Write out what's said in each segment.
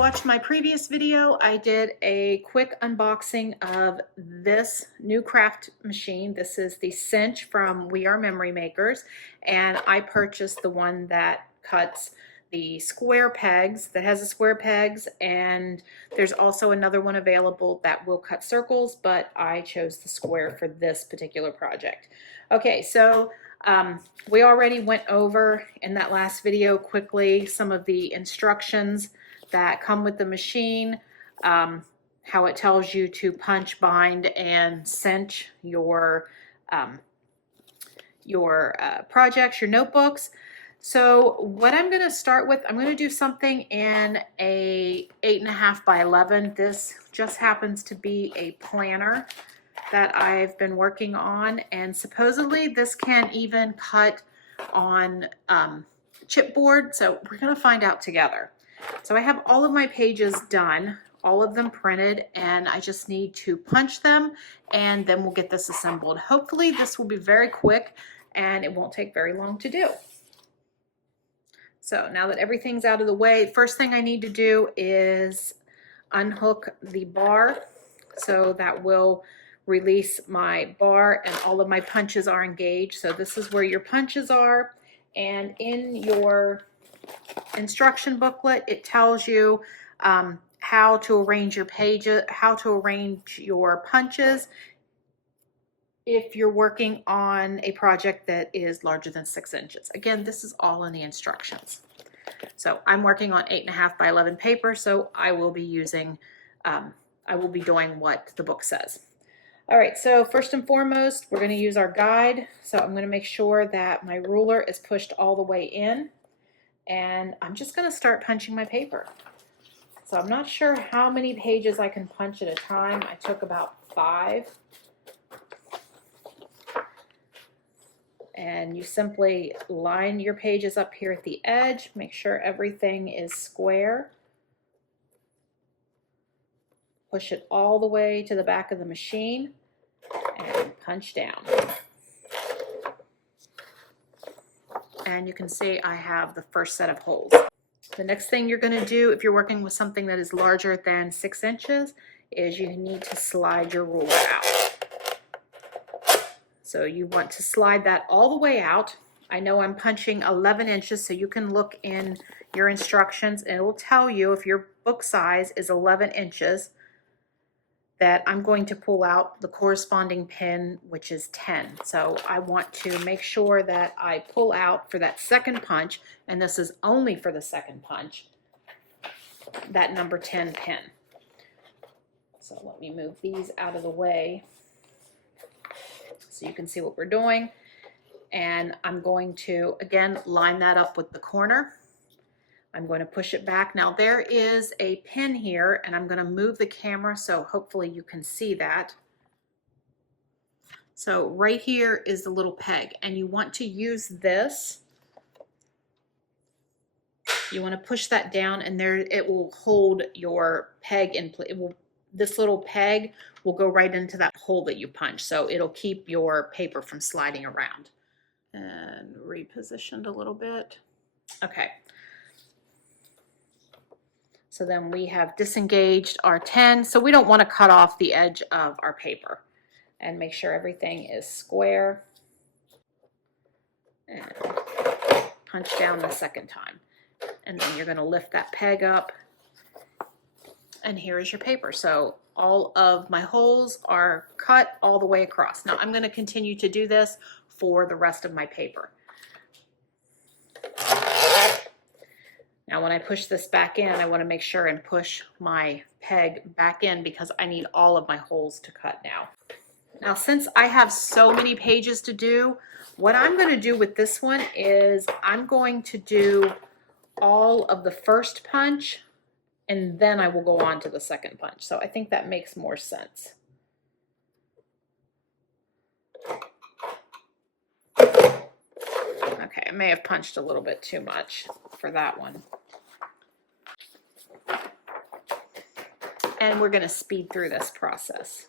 watched my previous video, I did a quick unboxing of this new craft machine. This is the Cinch from We Are Memory Makers, and I purchased the one that cuts the square pegs, that has the square pegs, and there's also another one available that will cut circles, but I chose the square for this particular project. Okay, so we already went over in that last video quickly some of the instructions that come with the machine, how it tells you to punch, bind, and cinch your projects, your notebooks. So what I'm going to start with, I'm going to do something in a 8.5 by 11. This just happens to be a planner that I've been working on, and supposedly this can even cut on chipboard, so we're going to find out together. So I have all of my pages done, all of them printed, and I just need to punch them, and then we'll get this assembled. Hopefully this will be very quick and it won't take very long to do. So now that everything's out of the way, first thing I need to do is unhook the bar, so that will release my bar and all of my punches are engaged. So this is where your punches are, and in your instruction booklet it tells you how to arrange your pages, how to arrange your punches if you're working on a project that is larger than 6 inches. Again, this is all in the instructions. So I'm working on 8.5 by 11 paper, so I will be using I will be doing what the book says. All right, so first and foremost, we're going to use our guide. So I'm going to make sure that my ruler is pushed all the way in, and I'm just going to start punching my paper. So I'm not sure how many pages I can punch at a time. I took about 5. And you simply line your pages up here at the edge, make sure everything is square. Push it all the way to the back of the machine and punch down. And you can see I have the first set of holes. The next thing you're going to do if you're working with something that is larger than 6 inches is you need to slide your ruler out. So you want to slide that all the way out. I know I'm punching 11 inches, so you can look in your instructions and it will tell you if your book size is 11 inches that I'm going to pull out the corresponding pin, which is 10. So I want to make sure that I pull out for that second punch, and this is only for the second punch, that number 10 pin. So let me move these out of the way so you can see what we're doing. And I'm going to, again, line that up with the corner. I'm going to push it back. Now there is a pin here, and I'm going to move the camera so hopefully you can see that. So right here is the little peg, and you want to use this. You want to push that down, and there it will hold your peg in place. This little peg will go right into that hole that you punch, so it'll keep your paper from sliding around. And repositioned a little bit. Okay. So then we have disengaged our 10, so we don't want to cut off the edge of our paper. And make sure everything is square. And punch down the second time. And then you're going to lift that peg up. And here is your paper. So all of my holes are cut all the way across. Now I'm going to continue to do this for the rest of my paper. Now when I push this back in, I want to make sure and push my peg back in because I need all of my holes to cut now. Now since I have so many pages to do, what I'm going to do with this one is I'm going to do all of the first punch, and then I will go on to the second punch. So I think that makes more sense. Okay, I may have punched a little bit too much for that one. And we're going to speed through this process.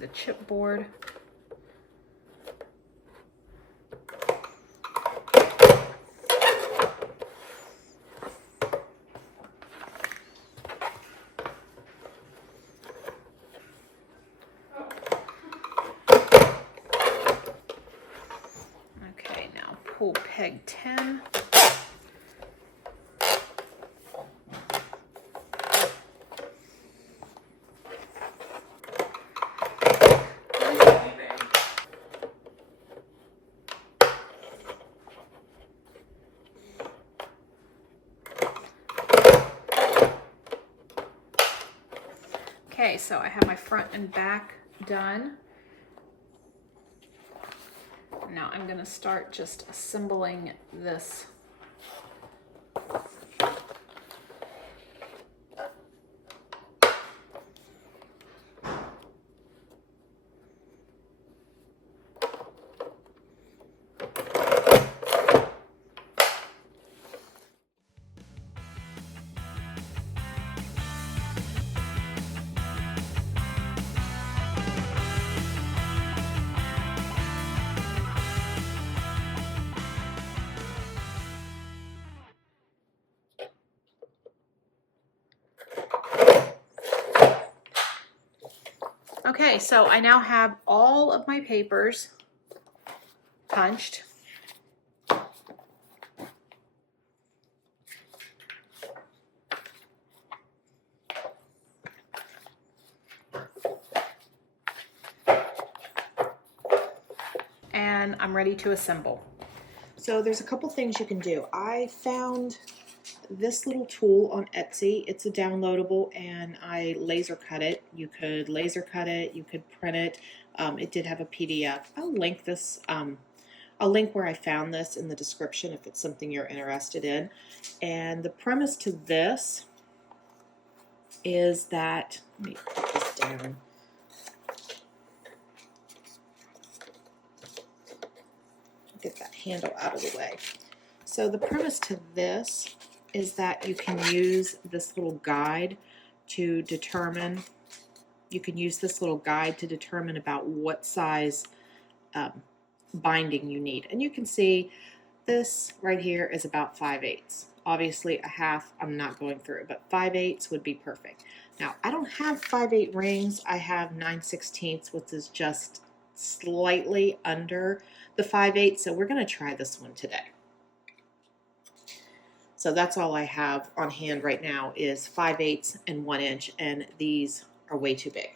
me the chipboard. Okay, now pull peg 10. Okay, so I have my front and back done. Now I'm going to start just assembling this. Okay, so I now have all of my papers punched. And I'm ready to assemble. So there's a couple things you can do. I found this little tool on Etsy. It's a downloadable and I laser cut it. You could laser cut it, you could print it. It did have a PDF. I'll link this. I'll link where I found this in the description if it's something you're interested in. And the premise to this is that, let me put this down. Get that handle out of the way. So the premise to this is that you can use this little guide to determine, about what size binding you need. And you can see this right here is about 5/8. Obviously a half I'm not going through, but 5/8 would be perfect. Now I don't have 5/8 rings, I have 9/16, which is just slightly under the 5/8, so we're going to try this one today. So that's all I have on hand right now is 5/8 and 1 inch, and these are way too big.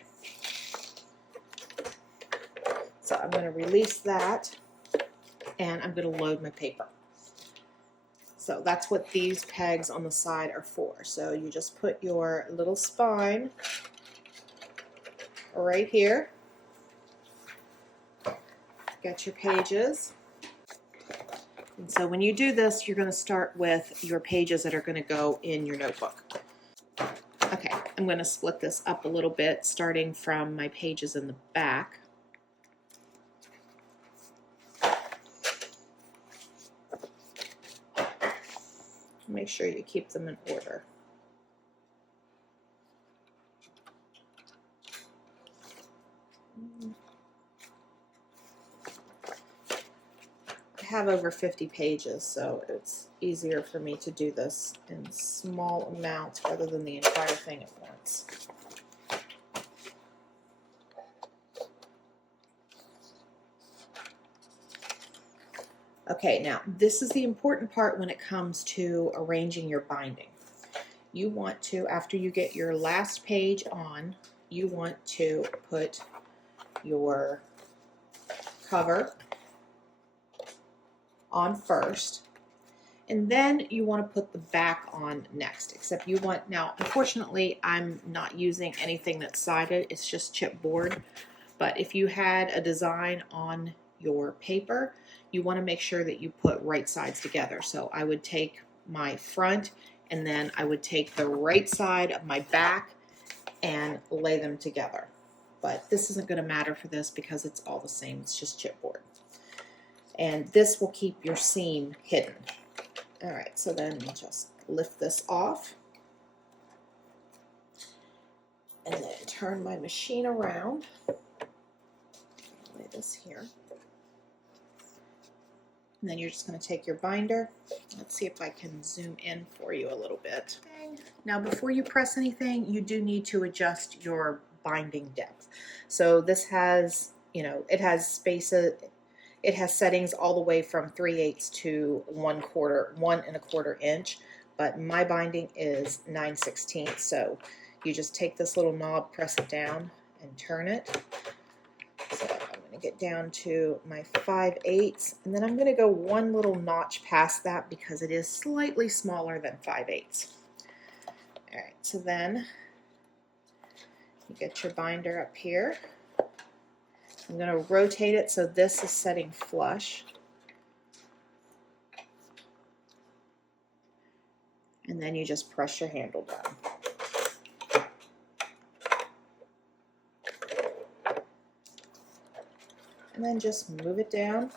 So I'm going to release that and I'm going to load my paper. So that's what these pegs on the side are for. So you just put your little spine right here. Get your pages. And so when you do this, you're going to start with your pages that are going to go in your notebook. Okay, I'm going to split this up a little bit, starting from my pages in the back. Make sure you keep them in order. I have over 50 pages, so it's easier for me to do this in small amounts rather than the entire thing at once. Okay, now this is the important part when it comes to arranging your binding. You want to, after you get your last page on, you want to put your cover on first, and then you want to put the back on next, except you want, now unfortunately I'm not using anything that's sided, it's just chipboard, but if you had a design on your paper, you want to make sure that you put right sides together. So I would take my front and then I would take the right side of my back and lay them together. But this isn't going to matter for this because it's all the same, it's just chipboard. And this will keep your seam hidden. All right, so then you just lift this off and then turn my machine around. this here. And then you're just going to take your binder. Let's see if I can zoom in for you a little bit. Now, before you press anything, you do need to adjust your binding depth. So this has, you know, it has spaces, it has settings all the way from 3/8 to 1 1/4 inch, but my binding is 9/16. So you just take this little knob, press it down, and turn it. So I'm going to get down to my 5/8, and then I'm going to go one little notch past that because it is slightly smaller than 5/8. All right, so then you get your binder up here. I'm going to rotate it so this is setting flush. And then you just press your handle down. And then just move it down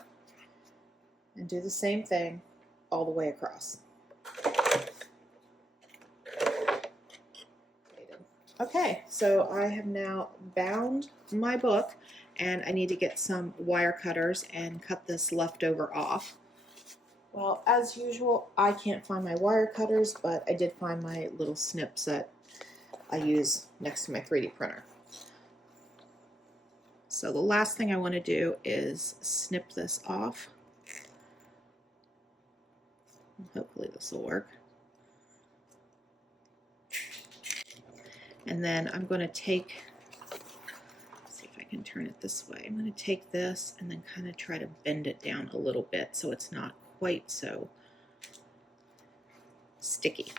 and do the same thing all the way across. Okay, so I have now bound my book, and I need to get some wire cutters and cut this leftover off. Well, as usual, I can't find my wire cutters, but I did find my little snips that I use next to my 3D printer. So the last thing I want to do is snip this off. Hopefully this will work. And then I'm going to take, let's see if I can turn it this way. I'm going to take this and then kind of try to bend it down a little bit so it's not quite so sticky.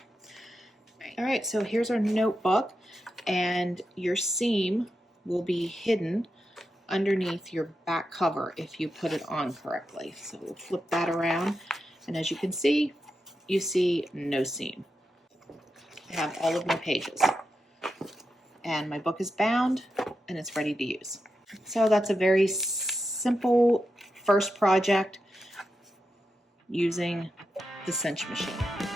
All right, so here's our notebook, and your seam will be hidden underneath your back cover if you put it on correctly. So we'll flip that around, and as you can see, you see no seam. I have all of my pages, and my book is bound and it's ready to use. So that's a very simple first project using the Cinch machine.